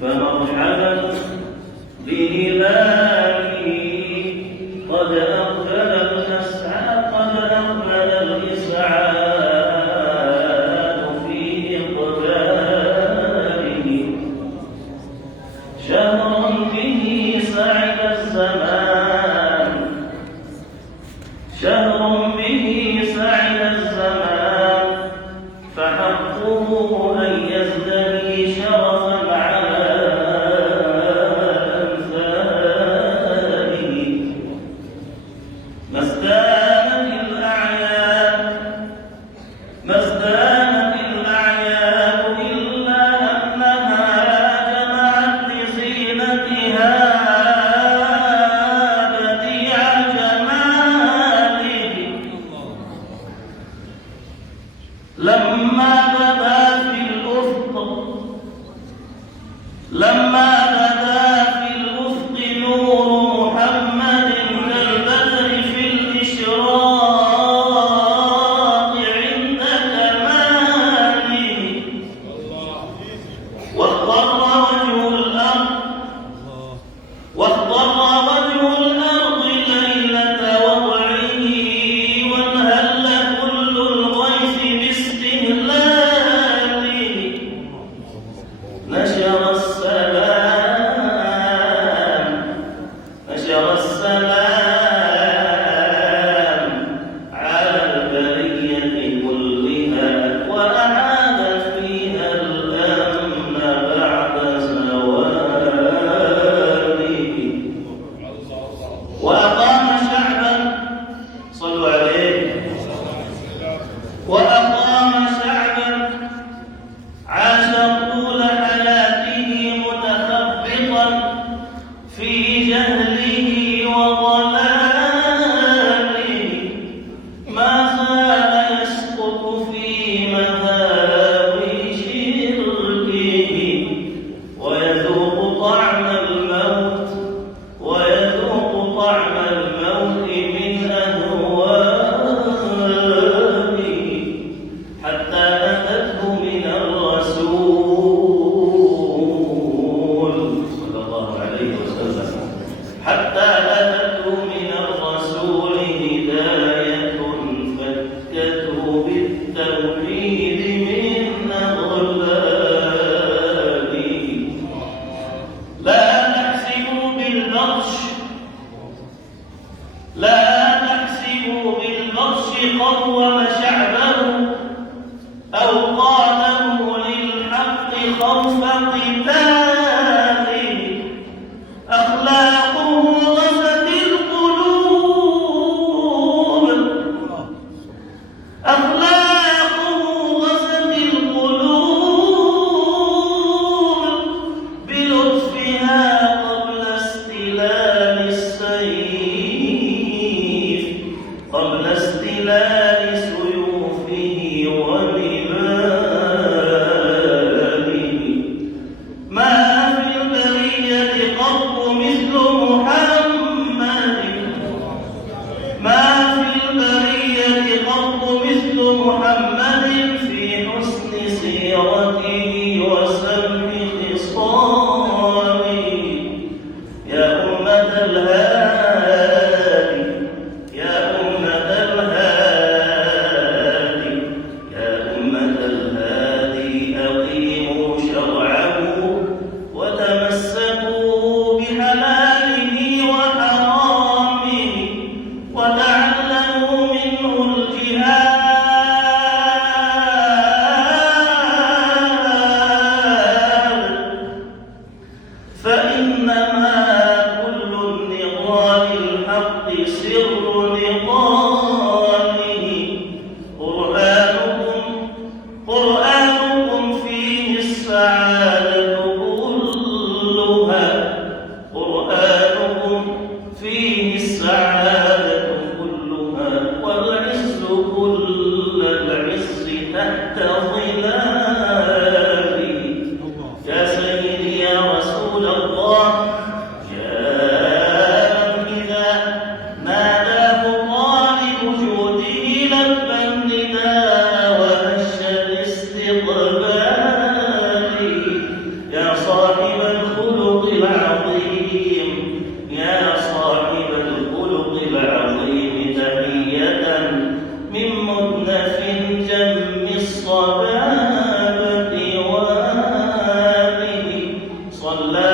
فمرحبا بهلاله قد أقبل الإسعاد في إقباله شهر به سعد الزمان فحقه أن يزدري شرفا على أمثاله ما ازدانت الأعياد إلا أنها جمعت لزينتها بديع جماله لما بدا في الأفق نور محمد كالبدر في الإشراق عند كماله واخضر وجه الأرض ليلة وضعه وانهل كل الغيث باستهلاله نشر السلام على البرية كلها وأعاد فيها الأمن بعد زواله وأقام شعبا صلوا عليه عاش طول حياته متخبطا في جهله وضلاله ما زال يسقط في مهاوي شركه ويذوق طعم الموت من أهواله حتى أتته من الرسول صلى الله عليه وسلم هداية فكته بالتوحيد من أغلاله لا تحسبوا بالبطش قوم شعبه أو قاده للحق خوف قتاله أخلاقه غزت القلوب بلطفها قبل استلال سيوفه ونباله ما في البرية قط مثل محمد في حسن سيرته وسمح خصاله يا أمة الهادي أقيموا شرعه وتمسكوا بحلاله وحرامه وتعلموا منه الجهاد فإنما كل النضال الحق سر نضاله قرآنكم فيه السعادة كلها والعز كل العز تحت ظلاله يا سيدي يا رسول الله جاء إذا ناداه طالب جوده لبى النداء وهش الاستقبال يا صاحب صلى